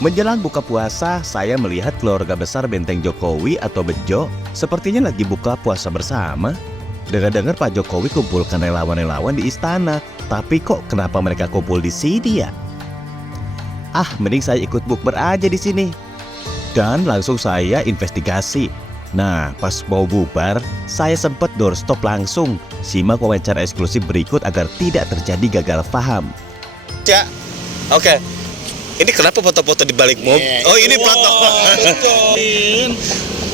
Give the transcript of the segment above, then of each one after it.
Menjelang buka puasa, saya melihat keluarga besar Benteng Jokowi atau Bejo sepertinya lagi buka puasa bersama. Dengar-dengar Pak Jokowi kumpulkan relawan-relawan di istana, tapi kok kenapa mereka kumpul di sini ya? Mending saya ikut bukber aja di sini. Dan langsung saya investigasi. Nah, pas mau bubar, saya sempat doorstop langsung. Simak wawancara eksklusif berikut agar tidak terjadi gagal paham. Ya, oke. Ini kenapa foto-foto di balik mobil? Oh, ini foto.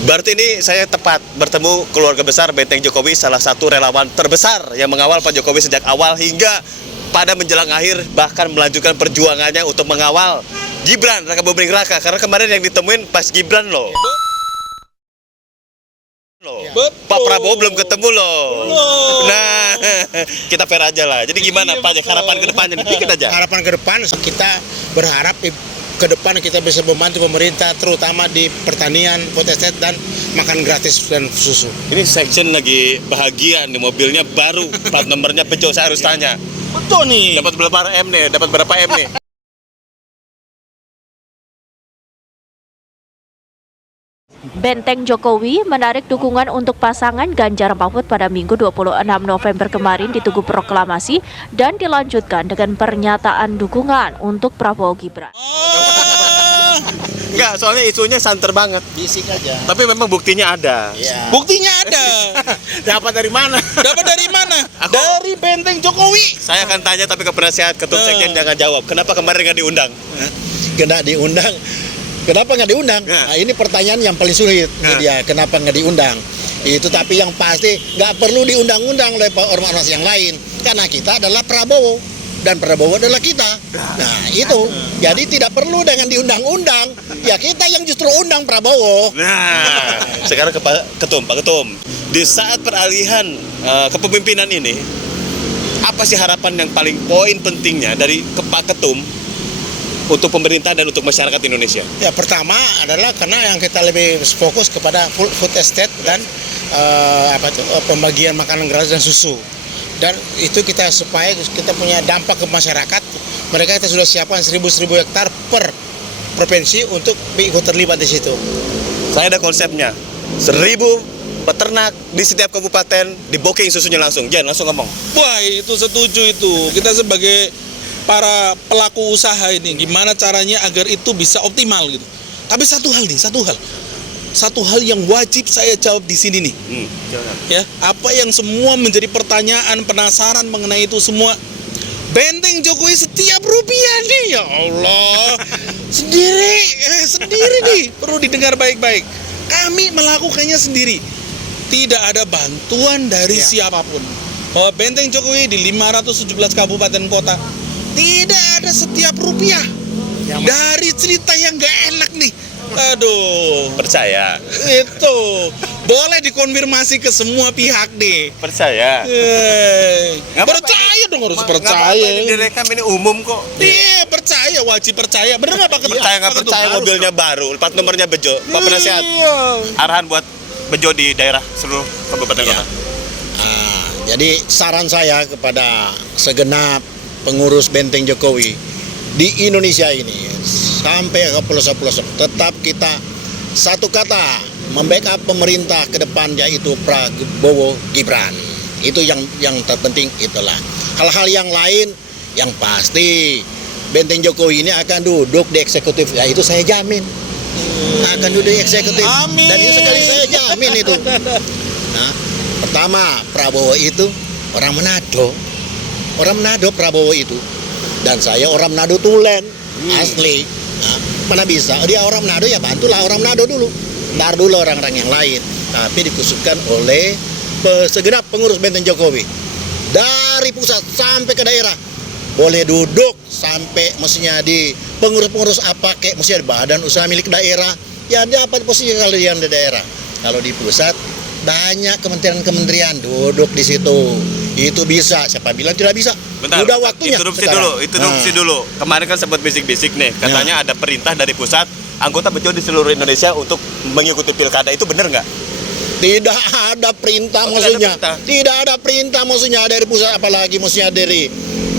Berarti ini saya tepat bertemu keluarga besar Benteng Jokowi, salah satu relawan terbesar yang mengawal Pak Jokowi sejak awal hingga pada menjelang akhir, bahkan melanjutkan perjuangannya untuk mengawal Gibran Raka Buming Raka. Karena kemarin yang ditemuin pas Gibran loh. Pak Prabowo belum ketemu loh. Nah, kita fair aja lah. Jadi gimana Pak, harapan ke depannya? Dikit aja. Harapan ke depan kita berharap ke depan kita bisa membantu pemerintah terutama di pertanian, food estate dan makan gratis dan susu. Ini section lagi bahagia nih, mobilnya baru, plat nomornya Peugeot. Saya harus tanya. Betul nih. Dapat berapa M nih? Dapat berapa M nih? Benteng Jokowi menarik dukungan untuk pasangan Ganjar Mahfud pada Minggu 26 November kemarin di Tugu Proklamasi dan dilanjutkan dengan pernyataan dukungan untuk Prabowo Gibran. Enggak, soalnya isunya santer banget. Bisik aja. Tapi memang buktinya ada. Ya. Buktinya ada. Dapat dari mana? Dapat dari mana? Dari Benteng Jokowi. Saya akan tanya tapi ke penasihat ketum sekjen jangan jawab. Kenapa kemarin nggak diundang? Nggak diundang. Kenapa nggak diundang? Nah, ini pertanyaan yang paling sulit. Dia kenapa nggak diundang? Itu tapi yang pasti nggak perlu diundang-undang oleh ormas yang lain karena kita adalah Prabowo dan Prabowo adalah kita. Nah itu jadi tidak perlu dengan diundang-undang. Ya kita yang justru undang Prabowo. Nah, sekarang ke Pak Ketum. Di saat peralihan kepemimpinan ini, apa sih harapan yang paling poin pentingnya dari Pak Ketum untuk pemerintah dan untuk masyarakat Indonesia? Ya pertama adalah karena yang kita lebih fokus kepada food estate dan pembagian makanan gratis dan susu. Dan itu kita supaya kita punya dampak ke masyarakat. Mereka kita sudah siapkan 1.000 hektar per provinsi untuk ikut terlibat di situ. Saya ada konsepnya. 1.000 peternak di setiap kabupaten di booking susunya langsung. Jangan langsung ngomong. Wah, itu setuju itu. Kita sebagai para pelaku usaha ini gimana caranya agar itu bisa optimal gitu. Tapi satu hal yang wajib saya jawab di sini nih. Ya, apa yang semua menjadi pertanyaan, penasaran mengenai itu semua. Benteng Jokowi setiap rupiah nih, ya Allah. Sendiri nih, perlu didengar baik-baik. Kami melakukannya sendiri. Tidak ada bantuan dari siapapun. Bahwa Benteng Jokowi di 517 kabupaten kota tidak ada setiap rupiah dari cerita yang gak enak nih. Aduh, Percaya. itu boleh dikonfirmasi ke semua pihak nih. Percaya. Percaya dong, harus percaya. Ini direkam, ini umum kok. Iya, percaya, wajib percaya. Bener nggak Pak Ketum? Percaya nggak percaya, mobilnya baru, plat nomornya Bejo. Pak Penasihat, arahan buat Bejo di daerah seluruh kabupaten kota. Jadi saran saya kepada segenap pengurus Benteng Jokowi di Indonesia ini sampai ke pelosok-pelosok, tetap kita satu kata membackup pemerintah ke depan, yaitu Prabowo Gibran. Itu yang terpenting itulah. Hal-hal yang lain yang pasti Benteng Jokowi ini akan duduk di eksekutif, ya itu saya jamin. Akan duduk di eksekutif. Amin. Dan itu sekali saya jamin itu. Nah, pertama Prabowo itu orang Manado. Orang Manado Prabowo itu. Dan saya orang Manado tulen, asli. Nah, mana bisa? Dia orang Manado, ya bantulah orang Manado dulu. Ntar dulu orang-orang yang lain. Tapi dikhususkan oleh segenap pengurus Benteng Jokowi. Dari pusat sampai ke daerah. Boleh duduk sampai maksudnya di pengurus-pengurus apa kayak maksudnya di badan usaha milik daerah. Ya dapat posisi kalau yang di daerah. Kalau di pusat banyak kementerian-kementerian duduk di situ. Itu bisa, siapa bilang tidak bisa? Bentar, udah waktunya. Interupsi dulu. Kemarin kan sempat bisik-bisik nih, katanya ada perintah dari pusat anggota Bejo di seluruh Indonesia untuk mengikuti pilkada. Itu benar nggak? Tidak ada perintah maksudnya. Tidak ada perintah maksudnya dari pusat, apalagi maksudnya dari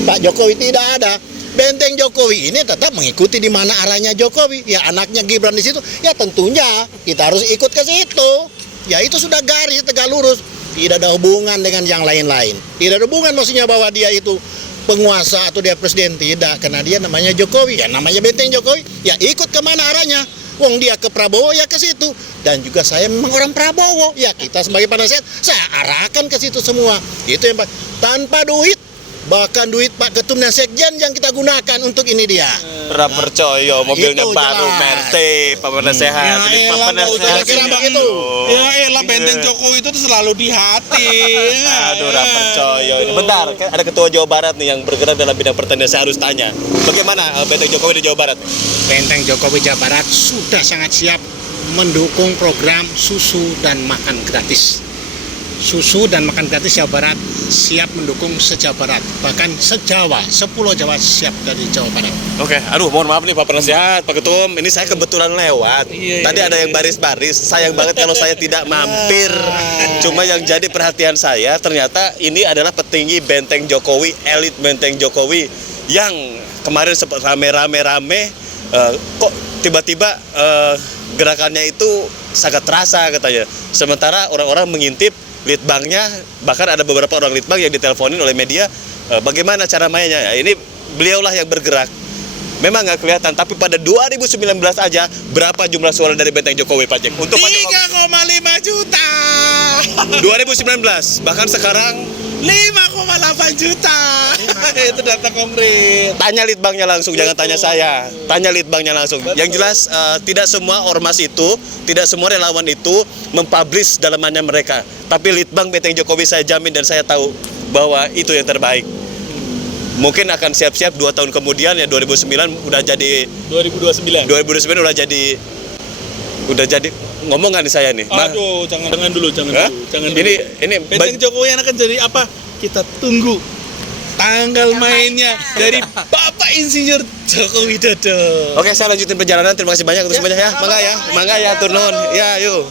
Pak Jokowi, tidak ada. Benteng Jokowi ini tetap mengikuti di mana arahnya Jokowi. Ya anaknya Gibran di situ, ya tentunya kita harus ikut ke situ. Ya itu sudah garis tegak lurus. Tidak ada hubungan dengan yang lain-lain. Tidak ada hubungan maksudnya bahwa dia itu penguasa atau dia presiden, tidak. Karena dia namanya Jokowi, ya namanya Benteng Jokowi. Ya ikut kemana arahnya. Wong dia ke Prabowo ya ke situ. Dan juga saya memang orang Prabowo. Ya kita sebagai penasehat, saya arahkan ke situ semua. Itu yang tanpa duit. Bahkan duit Pak Ketum dan Sekjen yang kita gunakan untuk ini dia. Ora percaya mobilnya Itu baru jelas. Merte, Pak Penasehat. Ini Pak elah, Penasehat. kira begitu. Ya elah, Benteng Jokowi itu tuh selalu di hati. Aduh, ora percaya. Bentar, kan ada ketua Jawa Barat nih yang bergerak dalam bidang pertanian. Saya harus tanya, bagaimana Benteng Jokowi di Jawa Barat? Benteng Jokowi Jawa Barat sudah sangat siap mendukung program susu dan makan gratis. Susu dan makan gratis Jawa Barat siap mendukung se-Jawa Barat, bahkan se-Jawa, se-Pulau Jawa siap dari Jawa Barat. Oke, aduh mohon maaf nih Pak Penasehat, Pak Ketum, ini saya kebetulan lewat. Iya, Tadi iya, ada yang baris-baris, sayang banget kalau saya tidak mampir. Cuma yang jadi perhatian saya, ternyata ini adalah petinggi Benteng Jokowi, elit Benteng Jokowi, yang kemarin sempat rame-rame, kok tiba-tiba gerakannya itu sangat terasa katanya. Sementara orang-orang mengintip litbangnya, bahkan ada beberapa orang litbang yang diteleponin oleh media, bagaimana cara mainnya. Ya, ini beliaulah yang bergerak. Memang nggak kelihatan, tapi pada 2019 aja berapa jumlah suara dari Benteng Jokowi, Pak Cek? Untuk Pak Jokowi 3,5 juta. 2019, bahkan sekarang 5,8 juta. Itu data konkret. tanya litbangnya langsung, jangan tanya saya. Tanya litbangnya langsung. Yang jelas tidak semua ormas itu, tidak semua relawan itu mempublish dalamannya mereka. Tapi litbang Benteng Jokowi saya jamin dan saya tahu bahwa itu yang terbaik. Mungkin akan siap-siap 2 tahun kemudian ya 2009 udah jadi 2029. 2009 udah jadi ngomong nggak nih saya nih? Aduh, jangan dulu, jangan Hah? dulu. Jangan dulu. Ini Benteng Jokowi akan jadi apa? Kita tunggu tanggal mainnya dari Bapak Insinyur Joko Widodo. Oke, saya lanjutin perjalanan. Terima kasih banyak untuk semuanya ya. Mangga ya, turun. Ya, yuk.